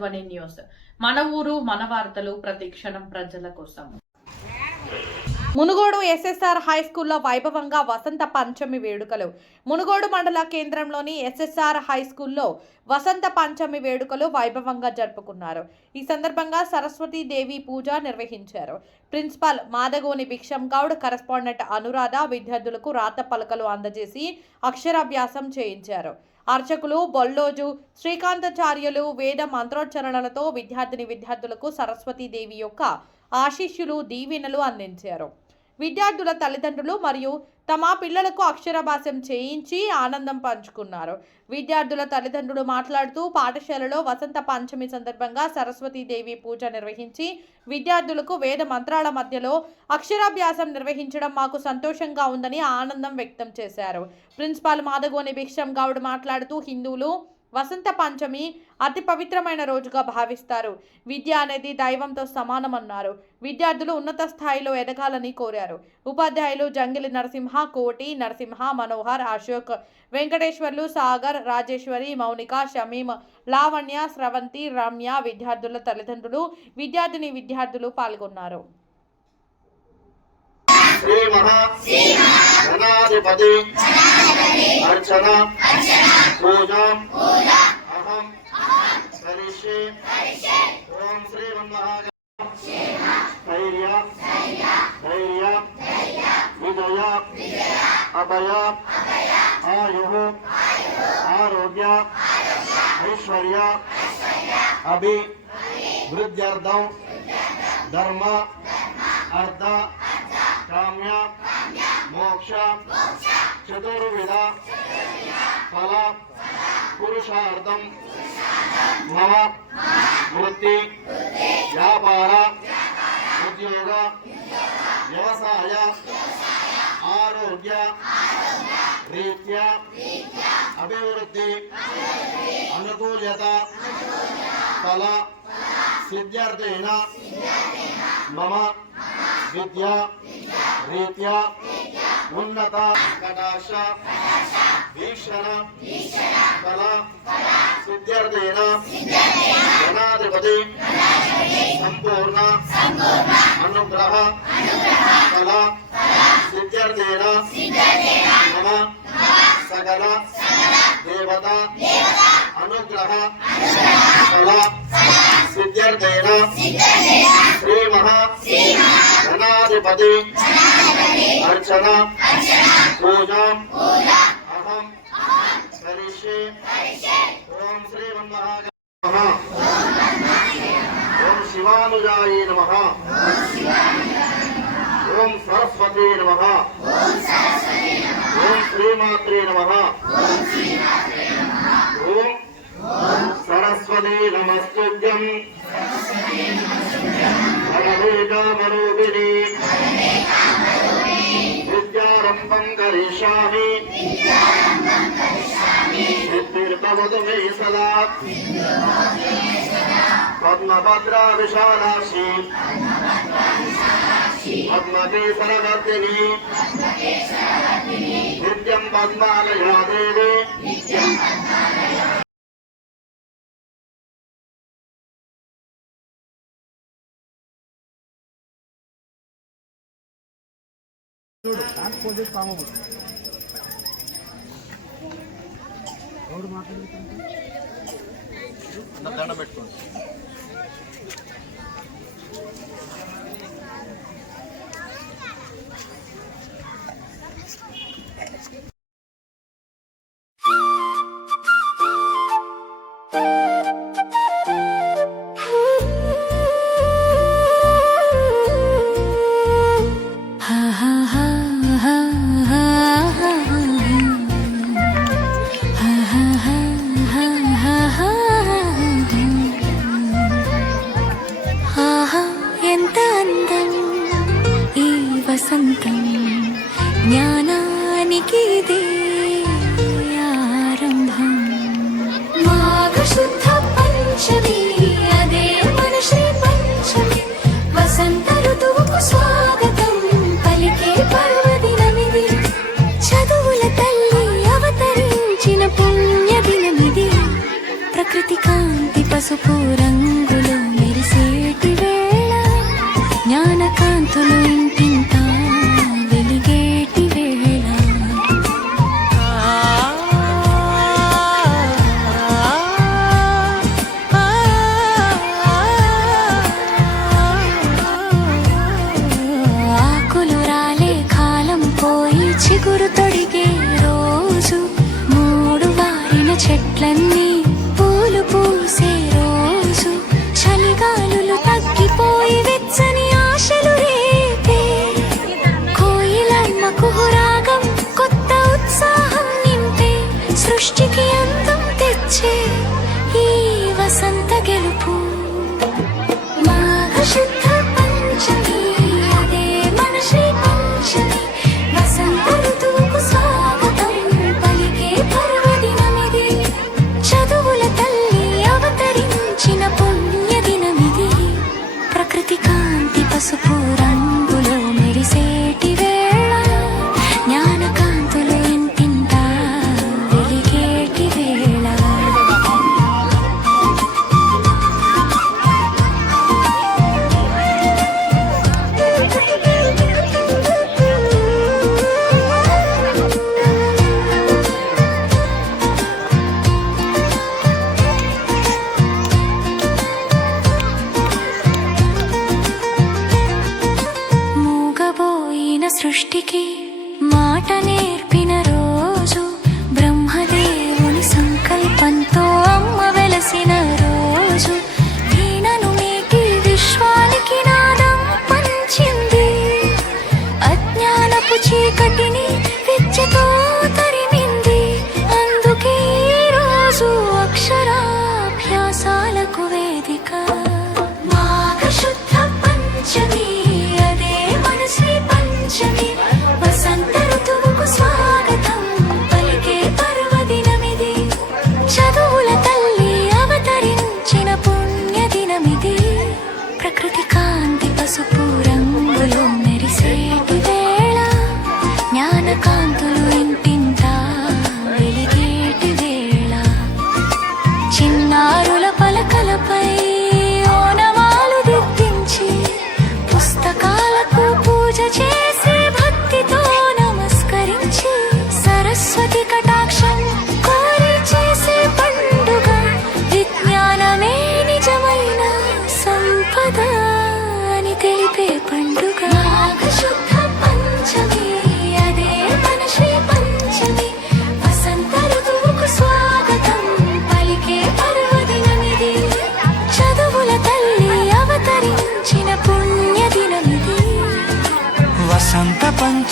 ధ్వని న్యూస్. మన ఊరు మన వార్తలు ప్రతి క్షణం ప్రజల కోసం మునుగోడు ఎస్ఎస్ఆర్ హై స్కూల్లో వైభవంగా వసంత పంచమి వేడుకలు. మునుగోడు మండల కేంద్రంలోని ఎస్ఎస్ఆర్ హై స్కూల్లో వసంత పంచమి వేడుకలు వైభవంగా జరుపుకున్నారు. ఈ సందర్భంగా సరస్వతీ దేవి పూజ నిర్వహించారు. ప్రిన్సిపాల్ మాదగోని భిక్షం గౌడ్ కరస్పాండెంట్ అనురాధ విద్యార్థులకు రాత పలకలు అందజేసి అక్షరాభ్యాసం చేయించారు. అర్చకులు బొల్లోజు శ్రీకాంతాచార్యులు వేద మంత్రోచ్చరణలతో విద్యార్థిని విద్యార్థులకు సరస్వతీదేవి యొక్క ఆశీస్సులు దీవెనలు అందించారు. విద్యార్థుల తల్లిదండ్రులు మరియు తమ పిల్లలకు అక్షరాభ్యాసం చేయించి ఆనందం పంచుకున్నారు. విద్యార్థుల తల్లిదండ్రులు మాట్లాడుతూ పాఠశాలలో వసంత పంచమి సందర్భంగా సరస్వతీదేవి పూజ నిర్వహించి విద్యార్థులకు వేద మంత్రాల మధ్యలో అక్షరాభ్యాసం నిర్వహించడం మాకు సంతోషంగా ఉందని ఆనందం వ్యక్తం చేశారు. ప్రిన్సిపాల్ మాదగోని భిక్షం గౌడ్ మాట్లాడుతూ హిందువులు వసంత పంచమి అతి పవిత్రమైన రోజుగా భావిస్తారు. విద్య అనేది దైవంతో సమానమన్నారు. విద్యార్థులు ఉన్నత స్థాయిలో ఎదగాలని కోరారు. ఉపాధ్యాయులు జంగిలి నరసింహ కోటి నరసింహ మనోహర్ అశోక్ వెంకటేశ్వర్లు సాగర్ రాజేశ్వరి మౌనిక షమీమ్ లావణ్య స్రవంతి రమ్య విద్యార్థుల తల్లిదండ్రులు విద్యార్థిని విద్యార్థులు పాల్గొన్నారు. श्री महा धनाधिपति अर्चना। पूजा। अहम। करिष्ये। ओम श्री धैर्य। धैर्य। विजय। अभय। आयु। आरोग्य। ऐश्वर्य। अभि। वृद्ध्यर्थ। धर्म। अर्थ। काम्या मोक्ष चतुर्विध फल पुरुषार्थम मम वृत्ति व्यापार उद्योग व्यवसाय आरोग्य रीत्या अभिवृद्धि अनुकूल्यता फल सिद्ध्यर्थेन मम विद्या రీత్యా ఉన్నత కటాక్ష వీక్షణ కళ సిద్ధ్యర్థేన గణాధిపతి సంపూర్ణ అనుగ్రహ కళ సిద్ధ్యర్థేన మమ సకల దేవత అనుగ్రహ కళ సిద్ధ్యర్థేన శ్రీమహా గణాధిపతి అర్చన పూజ అహం కరిష్యే ఓం శ్రీమన్మహాగ ఓం శివానుజాయ నమ. ఓం సరస్వతే నమ. ఓం శ్రీమాత్రే నమ. ఓం సరస్వతి నమస్తుభ్యం. विद्यारंभं करिष्यामि सिद्धिर्भवतु मे सदा पद्मभद्रा विशालाक्षी पद्मकेसरवर्दिनी। नित्यं पद्मालया देवी విశాలాక్షి పద్మకేశరవర్తిని నిత్యం రోడ్డు దేవి దండం పెట్టుకోండి. చెట్లన్నీ పూలు పూసే రోజు చలిగాలులు తగ్గిపోయి వెచ్చని ఆశలు రేపే. కోయిలమ్మ కుహరాగం కొత్త ఉత్సాహం నింపే. సృష్టికి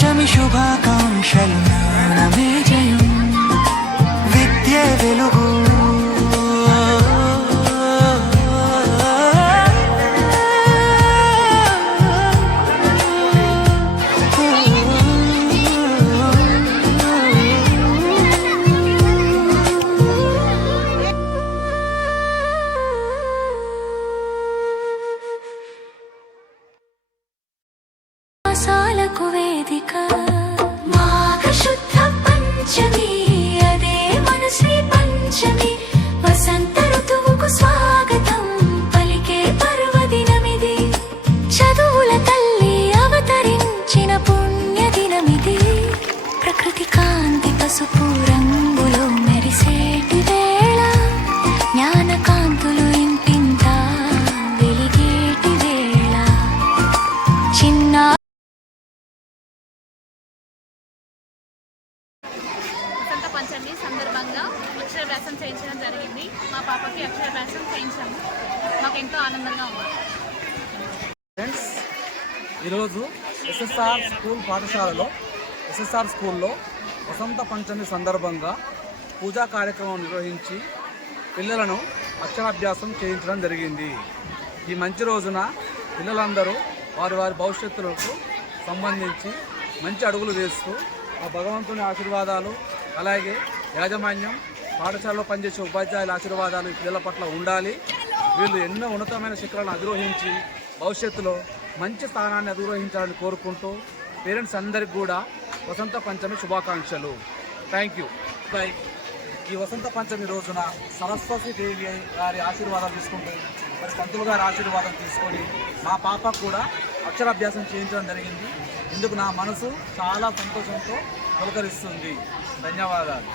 వసంత పంచమి పసుపు రంగులో మెరిసేటి వేళ జ్ఞాన కాంతులు ఇంటింటా వెలిగేటి వేళ. చిన్న వసంత పంచమి సందర్భంగా అక్షరాభ్యాసం చేయించడం జరిగింది. మా పాపకి అక్షరాభ్యాసం చేయించాము. మాకు ఎంతో ఆనందంగా ఉంది. ఫ్రెండ్స్ ఈరోజు ఎస్ఎస్ఆర్ స్కూల్ పాఠశాలలో ఎస్ఎస్ఆర్ స్కూల్లో వసంత పంచమి సందర్భంగా పూజా కార్యక్రమం నిర్వహించి పిల్లలను అక్షరాభ్యాసం చేయించడం జరిగింది. ఈ మంచి రోజున పిల్లలందరూ వారి వారి భవిష్యత్తులకు సంబంధించి మంచి అడుగులు వేస్తూ ఆ భగవంతుని ఆశీర్వాదాలు అలాగే యాజమాన్యం పాఠశాలలో పనిచేసే ఉపాధ్యాయుల ఆశీర్వాదాలు పిల్లల పట్ల ఉండాలి. వీళ్ళు ఎన్నో ఉన్నతమైన శిఖరాలను అధిరోహించి భవిష్యత్తులో మంచి స్థానాన్ని అధిరోహించాలని కోరుకుంటూ పేరెంట్స్ అందరికి కూడా వసంత పంచమి శుభాకాంక్షలు. థ్యాంక్ యూ బై ఈ వసంత పంచమి రోజున సరస్వతి దేవి గారి ఆశీర్వాదం తీసుకుంటూ మరి పంతులు గారి ఆశీర్వాదం తీసుకొని మా పాపకు కూడా అక్షరాభ్యాసం చేయించడం జరిగింది. ఇందుకు నా మనసు చాలా సంతోషంతో పులకరిస్తుంది. ధన్యవాదాలు.